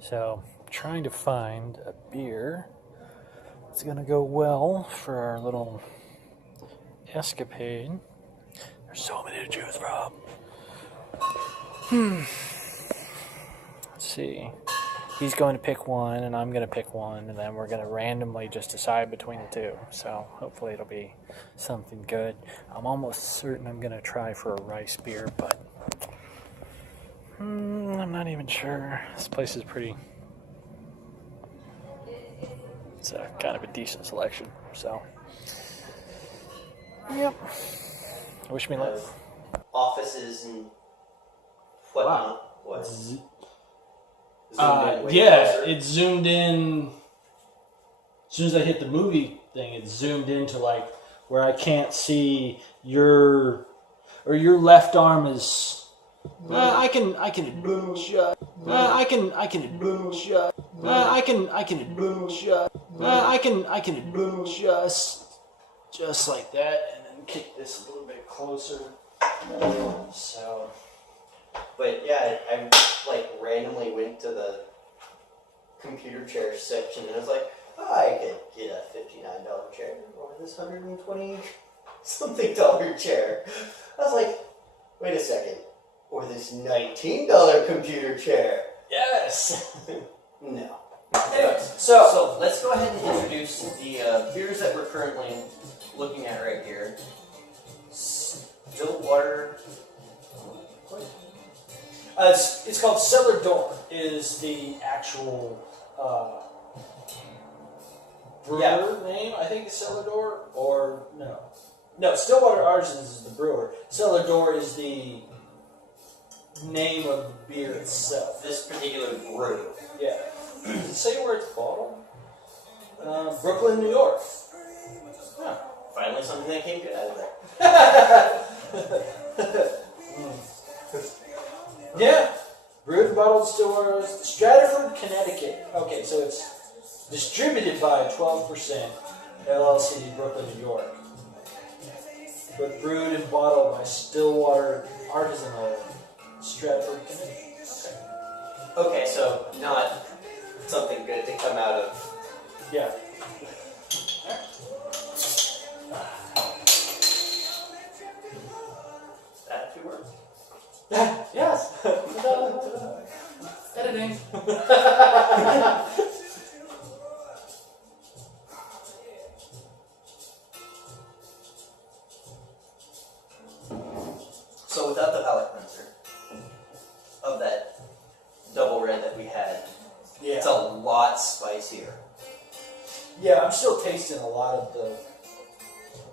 So, trying to find a beer that's going to go well for our little escapade. There's so many to choose from. Let's see. He's going to pick one, and I'm going to pick one, and then we're going to randomly just decide between the two. So hopefully it'll be something good. I'm almost certain I'm going to try for a rice beer, but I'm not even sure. This place is pretty... It's a kind of a decent selection, so... Yep. Wish me luck. Offices and whatnot. What? Yeah, it zoomed in. As soon as I hit the movie thing, it zoomed into like where I can't see your left arm is. I can adjust. I can adjust just like that, and then kick this a little bit closer. So. But yeah, I like randomly went to the computer chair section and I was like, oh, I could get a $59 chair or this $120-something chair. I was like, wait a second, or this $19 computer chair. Yes. No. Anyways, so let's go ahead and introduce the beers that we're currently looking at right here. Stillwater. It's called Cellar Door. Is the actual brewer name? I think it's Cellar Door, or no. Stillwater Artisanal is the brewer. Cellar Door is the name of the beer itself. This particular brew. Yeah. Does it say where it's bottled? Brooklyn, New York. Huh. Finally, something that came good out of there. Yeah. Brewed and bottled Stillwater, Stratford, Connecticut. Okay, so it's distributed by 12% LLC, Brooklyn, New York. But brewed and bottled by Stillwater Artisanal, Stratford, Connecticut. Okay, so not something good to come out of. Yeah. That two words? Yes. Editing. So without the palate cleanser of that double red that we had, it's a lot spicier. Yeah, I'm still tasting a lot of the...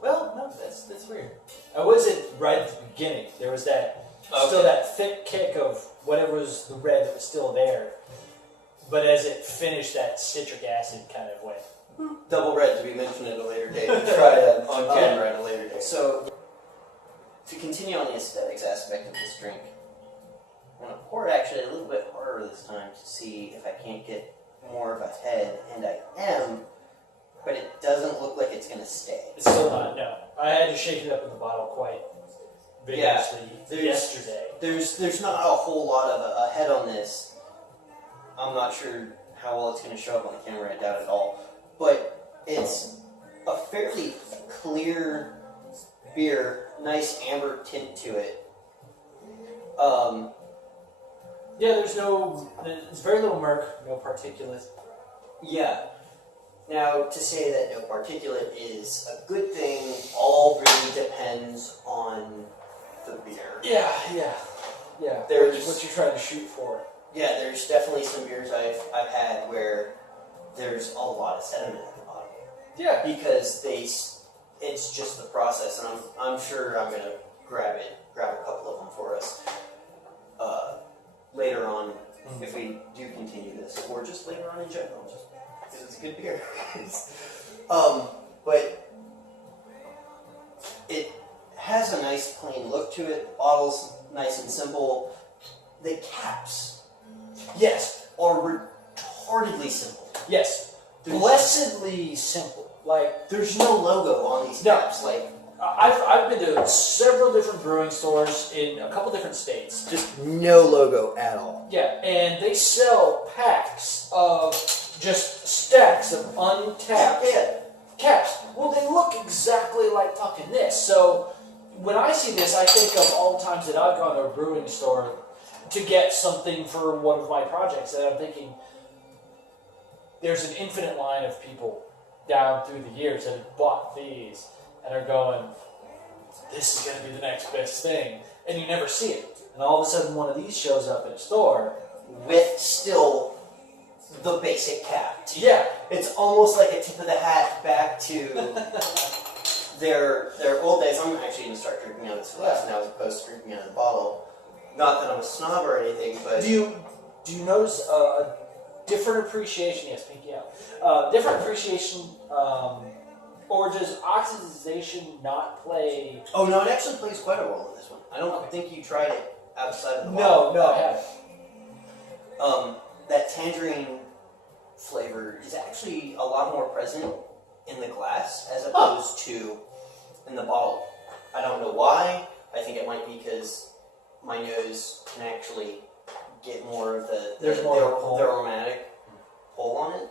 Well, no, that's weird. I wasn't right at the beginning. There was that... Still that thick kick of whatever was the red that was still there. But as it finished, that citric acid kind of went. Double red to be mentioned at a later date. We'll try that on camera at a later date. So, to continue on the aesthetics aspect of this drink, I'm going to pour it actually a little bit harder this time to see if I can't get more of a head, and I am, but it doesn't look like it's going to stay. It's still not, no. I had to shake it up in the bottle quite vigorously yesterday. There's not a whole lot of a head on this. I'm not sure how well it's going to show up on the camera, I doubt it all. But it's a fairly clear beer, nice amber tint to it. Yeah, there's very little murk, no particulate. Yeah. Now, to say that no particulate is a good thing, all really depends on the beer. Yeah. There's what you're trying to shoot for. Yeah, there's definitely some beers I've had where there's a lot of sediment at the bottom. Yeah. Because it's just the process, and I'm sure I'm gonna grab a couple of them for us later on if we do continue this, or just later on in general, just because it's a good beer. But it has a nice plain look to it. The bottle's nice and simple. The caps, Yes. are retardedly simple. Yes. Blessedly simple. Like, There's no logo on these caps. Like, I've been to several different brewing stores in a couple different states. Just no logo at all. Yeah, and they sell packs of just stacks of untapped caps. Well, they look exactly like fucking this. So when I see this, I think of all the times that I've gone to a brewing store to get something for one of my projects, and I'm thinking there's an infinite line of people down through the years that have bought these and are going, this is going to be the next best thing, and you never see it. And all of a sudden one of these shows up in a store with still the basic cap. Yeah. It's almost like a tip of the hat back to their old days. I'm actually going to start drinking out of this glass now as opposed to drinking out of the bottle. Not that I'm a snob or anything, but... Do you notice a different appreciation? Yes, pinky out. Different appreciation, or does oxidization not play... Oh, no, it actually plays quite a role in this one. I don't think you tried it outside of the bottle. No, I haven't. That tangerine flavor is actually a lot more present in the glass as opposed to in the bottle. I don't know why. I think it might be because my nose can actually get more of the aromatic pull on it.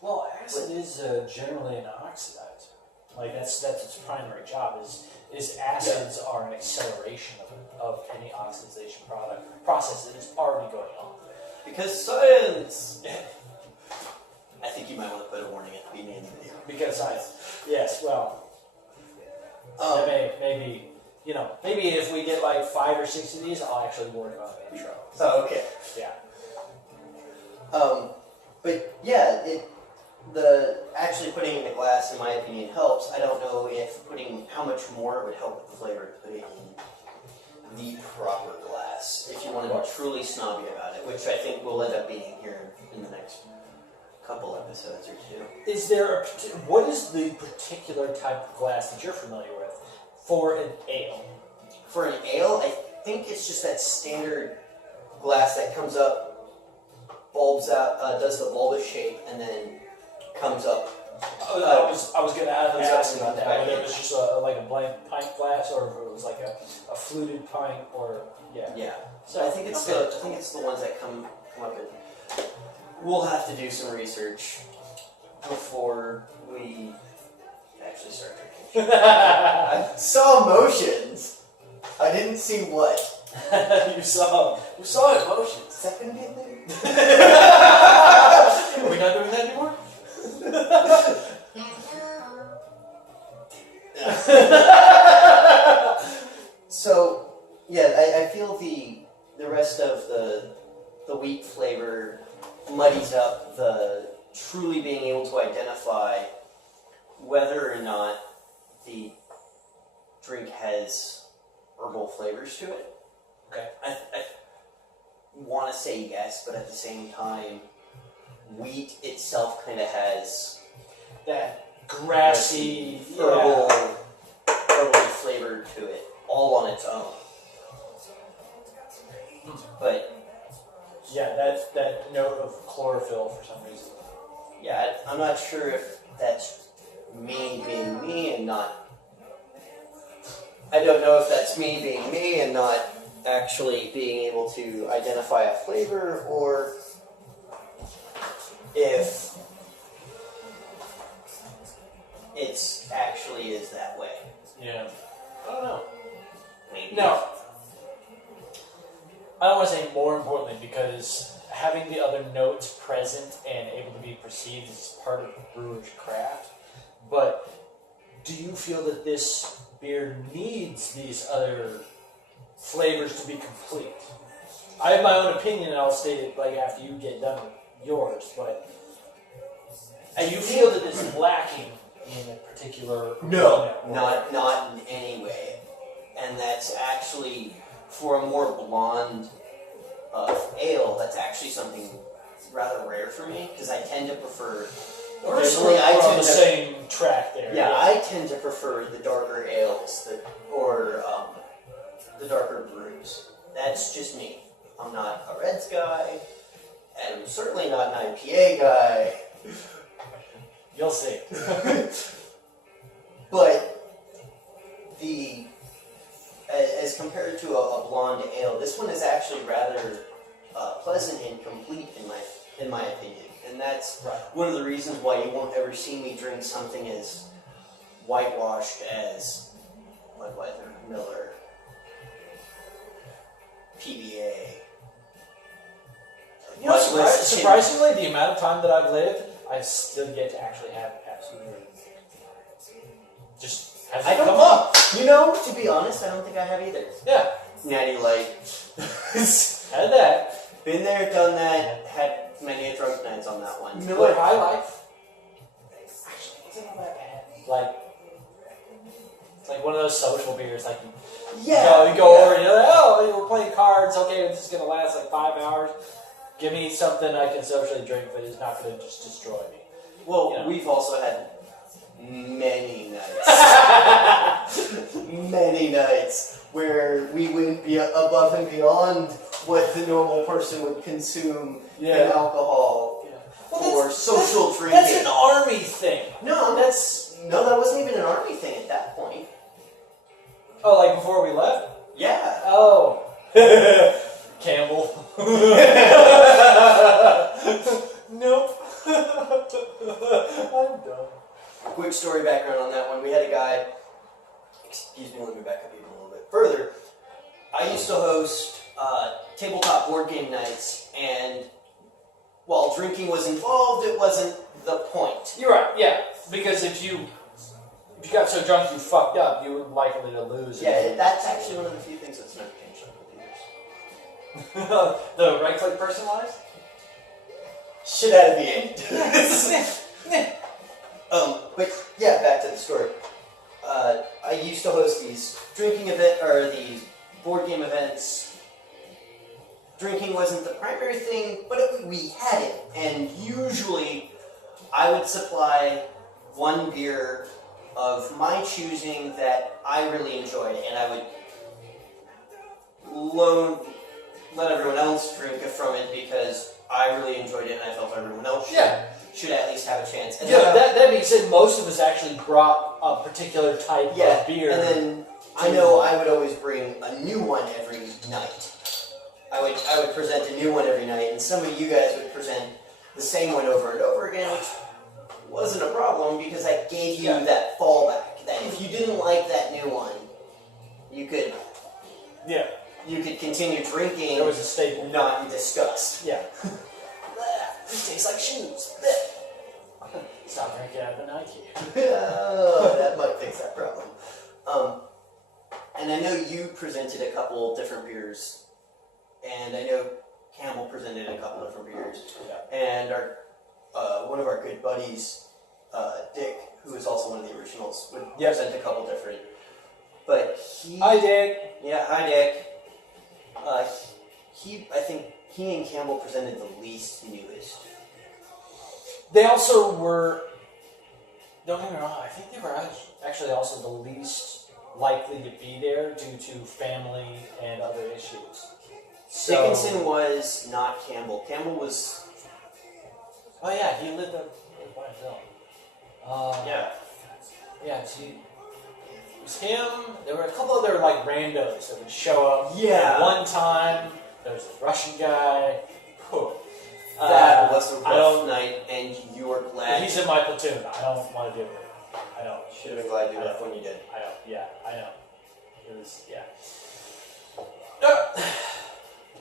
Well, acid is generally an oxidizer. Like that's its primary job. Is acids are an acceleration of any oxidization process that is already going on. Because science. I think you might want to put a warning at the beginning of the video. Because science. Yes. Well. Maybe if we get like 5 or 6 of these, I'll actually worry about the intro. Oh, okay. Yeah. But yeah, the actually putting it in a glass, in my opinion, helps. I don't know if how much more it would help with the flavor to put it in the proper glass. If you want to be truly snobby about it, which I think we'll end up being here in the next couple episodes or two. Is there what is the particular type of glass that you're familiar with for an ale? For an ale, I think it's just that standard glass that comes up, bulbs out, does the bulbous shape, and then comes up. I was going to ask about that. Whether it was just like a blank pint glass, or if it was like a fluted pint, or yeah. So I think it's the ones that come up. We'll have to do some research before we actually start drinking. I saw emotions. I didn't see what. You saw emotions. Is that going to be a thing? Are we not doing that anymore? So, yeah, I feel the rest of the wheat flavor muddies up the truly being able to identify whether or not the drink has herbal flavors to it. Okay. I want to say yes, but at the same time, wheat itself kind of has that grassy, herbal flavor to it, all on its own. But yeah, that note of chlorophyll for some reason. yeah, I'm not sure if that's me being me and not. I don't know if that's me being me and not actually being able to identify a flavor, or if it's actually is that way. Yeah. I don't know. Maybe. No. I don't want to say more importantly, because having the other notes present and able to be perceived is part of the brewer's craft. But do you feel that this beer needs these other flavors to be complete? I have my own opinion, and I'll state it like after you get done with yours. But do you feel that it's lacking in a particular? No, not in any way. And that's actually, for a more blonde ale, that's actually something rather rare for me, because I tend to prefer. Personally, we're on the same track there. Yeah, I tend to prefer the darker ales, or the darker brews. That's just me. I'm not a Reds guy, and I'm certainly not an IPA guy. You'll see. But as compared to a blonde ale, this one is actually rather pleasant and complete in my opinion. And that's one of the reasons why you won't ever see me drink something as whitewashed as Budweiser, Miller, PBA. You know, surprisingly, the amount of time that I've lived, I've still yet to actually have Pepsi. Just hasn't come up. You know, to be honest, I don't think I have either. Yeah. Natty Light. Had that. Been there, done that, had many drunk nights on that one. Miller High Life. Actually, wasn't all that bad. Like, it's like one of those social beers. Like, you go over and you're like, oh, we're playing cards. Okay, this is going to last like 5 hours. Give me something I can socially drink, but it's not going to just destroy me. Well, we've also had many nights. Many nights where we went above and beyond what the normal person would consume in alcohol for social drinking. That's an army thing. No, that wasn't even an army thing at that point. Oh, like before we left? Yeah. Oh. Campbell. Nope. I'm done. Quick story background on that one. We had a guy, excuse me, let me back up even a little bit further. I used to host tabletop board game nights, and while drinking was involved, it wasn't the point. You're right, yeah. Because if you got so drunk you fucked up, you were likely to lose. Yeah, that's actually one of the few things that's never changed over the years. The right-click personalized? Shit out of the end. But yeah, back to the story. I used to host these these board game events. Drinking wasn't the primary thing, but we had it. And usually, I would supply one beer of my choosing that I really enjoyed, and I would let everyone else drink from it because I really enjoyed it, and I felt everyone else should at least have a chance. And that being said, most of us actually brought a particular type of beer. And then I know I would always bring a new one every night. I would present a new one every night, and some of you guys would present the same one over and over again, which wasn't a problem because I gave you that fallback. That if you didn't like that new one, you could continue drinking. There was a staple. Not in disgust. Yeah. This tastes like shoes. Stop drinking out of an Nike. Oh, that might fix that problem. And I know you presented a couple different beers, and I know Campbell presented a couple different beers, and our one of our good buddies, Dick, who is also one of the originals, would present a couple different. But Hi, Dick. Yeah, hi, Dick. I think he and Campbell presented the least newest. They also were, don't get me wrong, I think they were actually also the least likely to be there due to family and other issues. So, Dickinson was not Campbell. Campbell was... Oh yeah, he lived up by himself. Yeah, see, it was him. There were a couple other like randos that would show up. Yeah. One time, there was this Russian guy. That was a rough night, and you were glad. He's in my platoon. I don't want to do it. I know. Should have been glad you left when you did. I know. Yeah, I know. It was,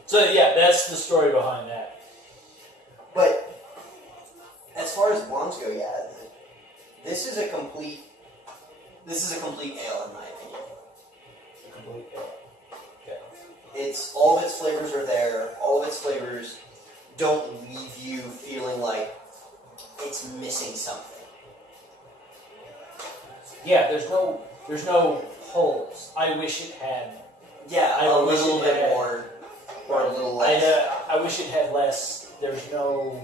So yeah, that's the story behind that. But as far as blondes go, this is a complete ale in my opinion. A complete ale. Okay. It's all of its flavors are there. All of its flavors don't leave you feeling like it's missing something. Yeah, there's no holes. I wish it had. Yeah, a little bit more, or a little less. I wish it had less. There's no.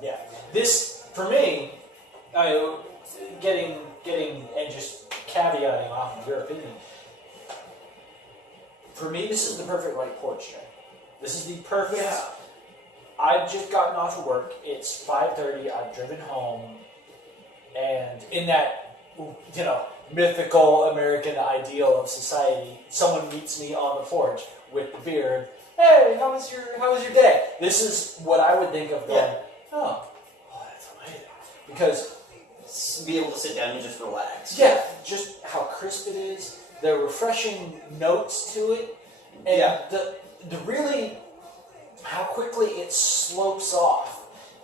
Yeah, this for me. Getting and just caveating off of your opinion. For me, this is the perfect like porch drink. This is the perfect. Yeah. I've just gotten off of work. It's 5:30. I've driven home, and in that, mythical American ideal of society. Someone meets me on the porch with the beer. Hey, how was your day? This is what I would think of going, oh, that's amazing. Because be able to sit down and just relax. yeah, just how crisp it is, the refreshing notes to it, and the really how quickly it slopes off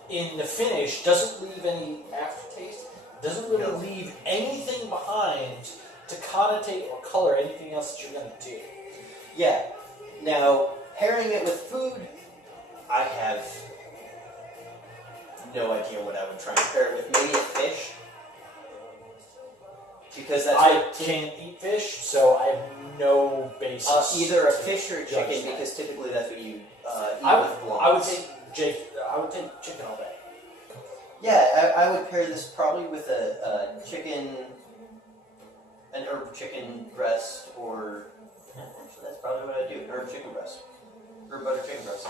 in the finish doesn't leave any aftertaste, doesn't really leave anything behind to connotate or color anything else that you're going to do. Yeah. Now, pairing it with food, I have no idea what I would try and pair it with. Maybe a fish. Because that's I can't eat fish, so I have no basis. Either a fish or a chicken, because typically that's what you eat with blondes. I would take chicken all day. Yeah, I would pair this probably with a chicken, an herb chicken breast, or so that's probably what I'd do. An herb chicken breast, herb butter chicken breast.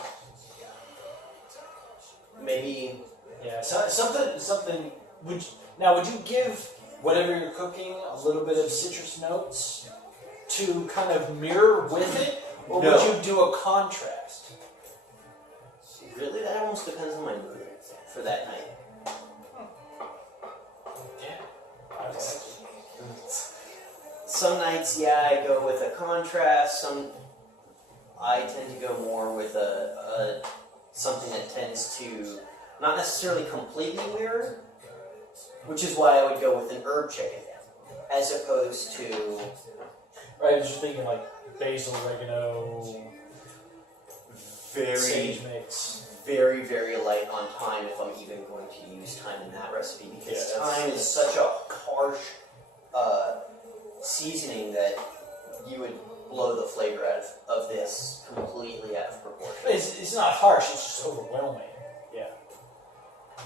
Maybe. Yeah, something. Would you give whatever you're cooking a little bit of citrus notes to kind of mirror with it, or would you do a contrast? Really, that almost depends on my mood for that night. Yeah. Some nights, I go with a contrast. I tend to go more with a something that tends to not necessarily completely mirror, which is why I would go with an herb chicken as opposed to. Right, I was just thinking like basil, oregano, sage mix. Very, very light on thyme if I'm even going to use thyme in that recipe, because thyme is such a harsh seasoning that you would blow the flavor out of this completely out of proportion. It's not harsh, it's just overwhelming. Yeah.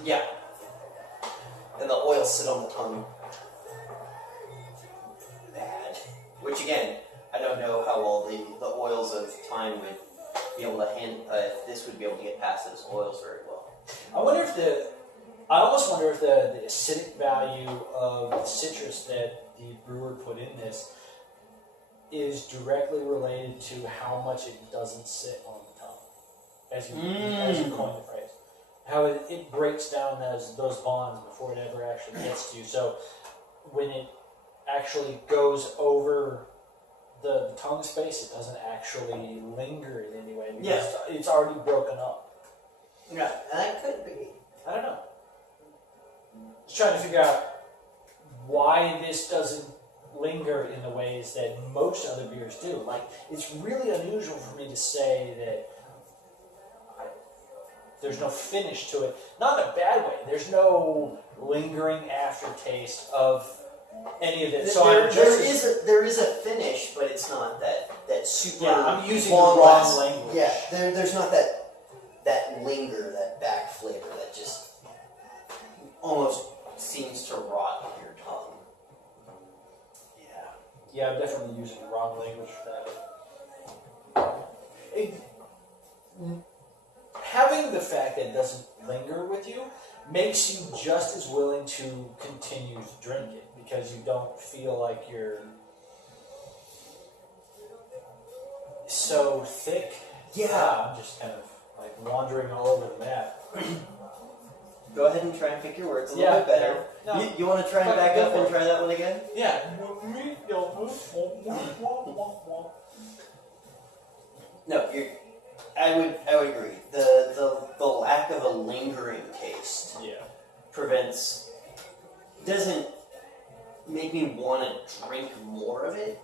Yeah. And the oils sit on the tongue. Bad. Which again, I don't know how well the oils of thyme would be able to if this would be able to get past those oils very well. I almost wonder if the acidic value of the citrus that the brewer put in this is directly related to how much it doesn't sit on the tongue, as you coined the phrase. How it breaks down those bonds before it ever actually gets to you. So when it actually goes over the tongue space, it doesn't actually linger in any way because it's already broken up. Yeah, that could be. I don't know. Just trying to figure out why this doesn't linger in the ways that most other beers do. Like, it's really unusual for me to say that there's no finish to it. Not in a bad way. There's no lingering aftertaste of any of it. So there is a finish, but it's not that super. Yeah, I'm using the wrong language. Yeah, there's not that linger, that back flavor that just almost seems to rot on your tongue. Yeah, I'm definitely using the wrong language for that. Having the fact that it doesn't linger with you makes you just as willing to continue to drink it, because you don't feel like you're so thick. Yeah. I'm just kind of like wandering all over the map. Go ahead and try and pick your words a little bit better. No. You want to try and back up and try that one again? Yeah. No, I would agree. The lack of a lingering taste doesn't make me want to drink more of it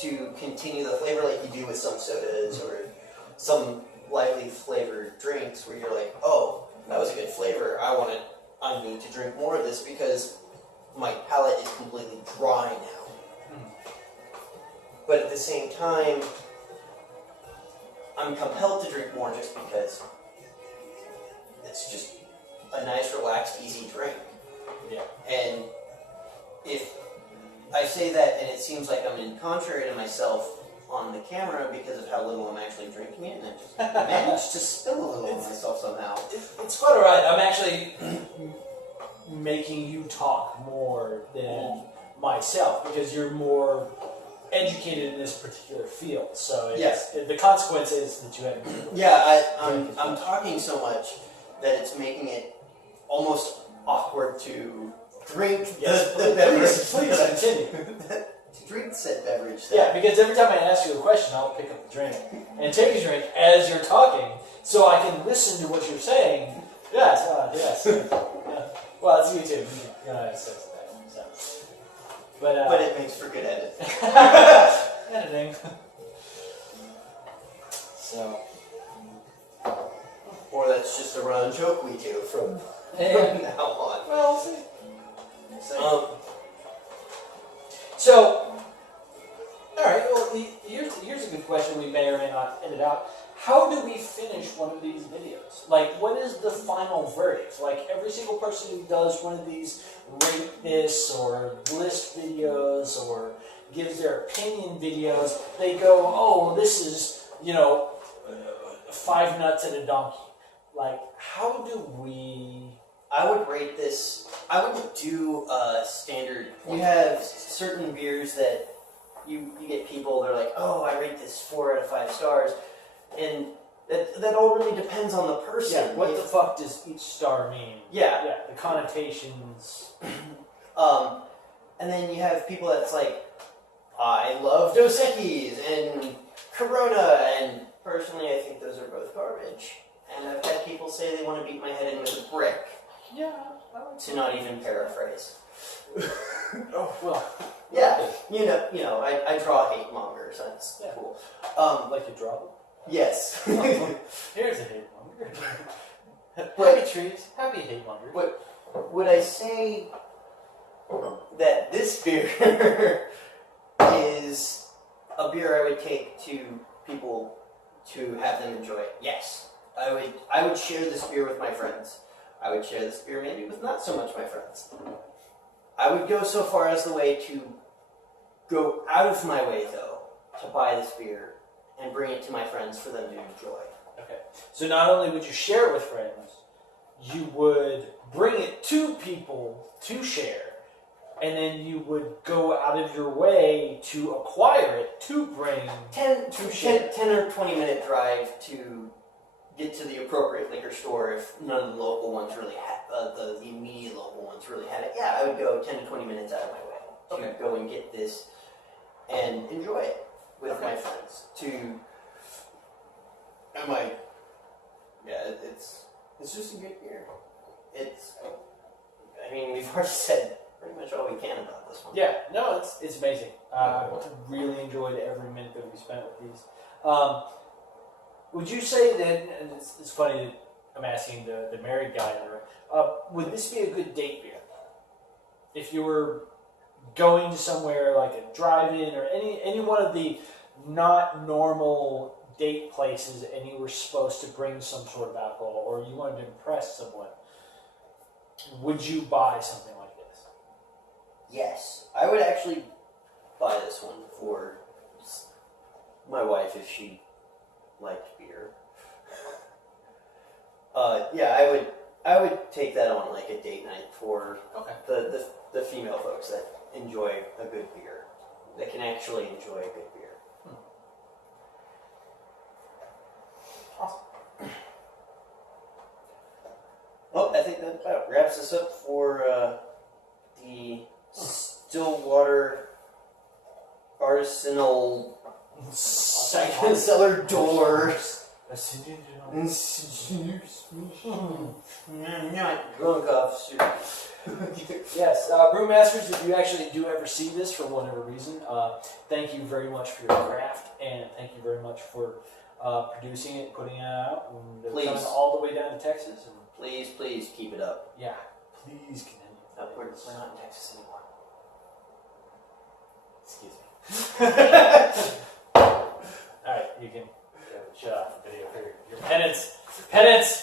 to continue the flavor like you do with some sodas or some lightly flavored drinks where you're like, oh, that was a good flavor. I need to drink more of this because my palate is completely dry now. But at the same time, I'm compelled to drink more just because it's just a nice, relaxed, easy drink. Yeah. And if I say that and it seems like I'm in contrary to myself on the camera because of how little I'm actually drinking it, and I just managed to spill a little on myself somehow. It's quite alright. I'm actually making you talk more than myself because you're more educated in this particular field. So Yes. the consequence is that you haven't. Yeah, I'm talking so much that it's making it almost awkward to drink the beverage. Please continue. To drink said beverage. Yeah, because every time I ask you a question, I'll pick up the drink and take a drink as you're talking, so I can listen to what you're saying. Yes, yes. Yeah. Well, it's YouTube. But it makes for good editing. Editing. So. Or that's just a running joke we do from now on. Well, we'll see. So, all right. Well, here's a good question. We may or may not edit out. How do we finish one of these videos? Like, what is the final verdict? Like, every single person who does one of these rate this or list videos or gives their opinion videos, they go, oh, this is, 5 nuts and a donkey. Like, how do we... I would rate this... I would do a standard... You have certain beers that you get people, they're like, oh, I rate this 4 out of 5 stars. And that all really depends on the person. Yeah, what the fuck does each star mean? Yeah. Yeah, the connotations. And then you have people that's like, I love Dos Equis and Corona, and personally I think those are both garbage. And I've had people say they want to beat my head in with a brick. Yeah. To not even paraphrase. Oh, well. Yeah, I draw hate mongers. That's cool. Like you draw them? Yes. Here's a hate monger. Happy trees, happy hate monger. But would I say that this beer is a beer I would take to people to have them enjoy it? Yes. I would share this beer with my friends. I would share this beer maybe with not so much my friends. I would go so far as the way to go out of my way, though, to buy this beer and bring it to my friends for them to enjoy. Okay. So not only would you share it with friends, you would bring it to people to share, and then you would go out of your way to acquire it to bring 10 or 20 minute drive to get to the appropriate liquor store if none of the local ones really had, the immediate local ones really had it. Yeah, I would go 10 to 20 minutes out of my way to go and get this and enjoy it with my friends. It's just a good beer. We've already said pretty much all we can about this one. Yeah, no, it's amazing. Really enjoyed every minute that we spent with these. Would you say that, and it's funny that I'm asking the married guy in the room, would this be a good date beer? If you were going to somewhere like a drive-in or any one of the not normal date places and you were supposed to bring some sort of alcohol or you wanted to impress someone, would you buy something like this? Yes. I would actually buy this one for my wife if she liked beer. I would take that on like a date night for the female folks that enjoy a good beer, that can actually enjoy a good beer. Awesome. Well, I think that about wraps us up for the Stillwater Artisanal Cellar Door. Not drunk officer. Yes, brewmasters, if you actually do ever see this for whatever reason, thank you very much for your craft, and thank you very much for producing it, putting it out, and coming all the way down to Texas. And Please keep it up. yeah, please continue. We're not in Texas anymore. Excuse me. All right, you can shut off the video for your penance. Penance.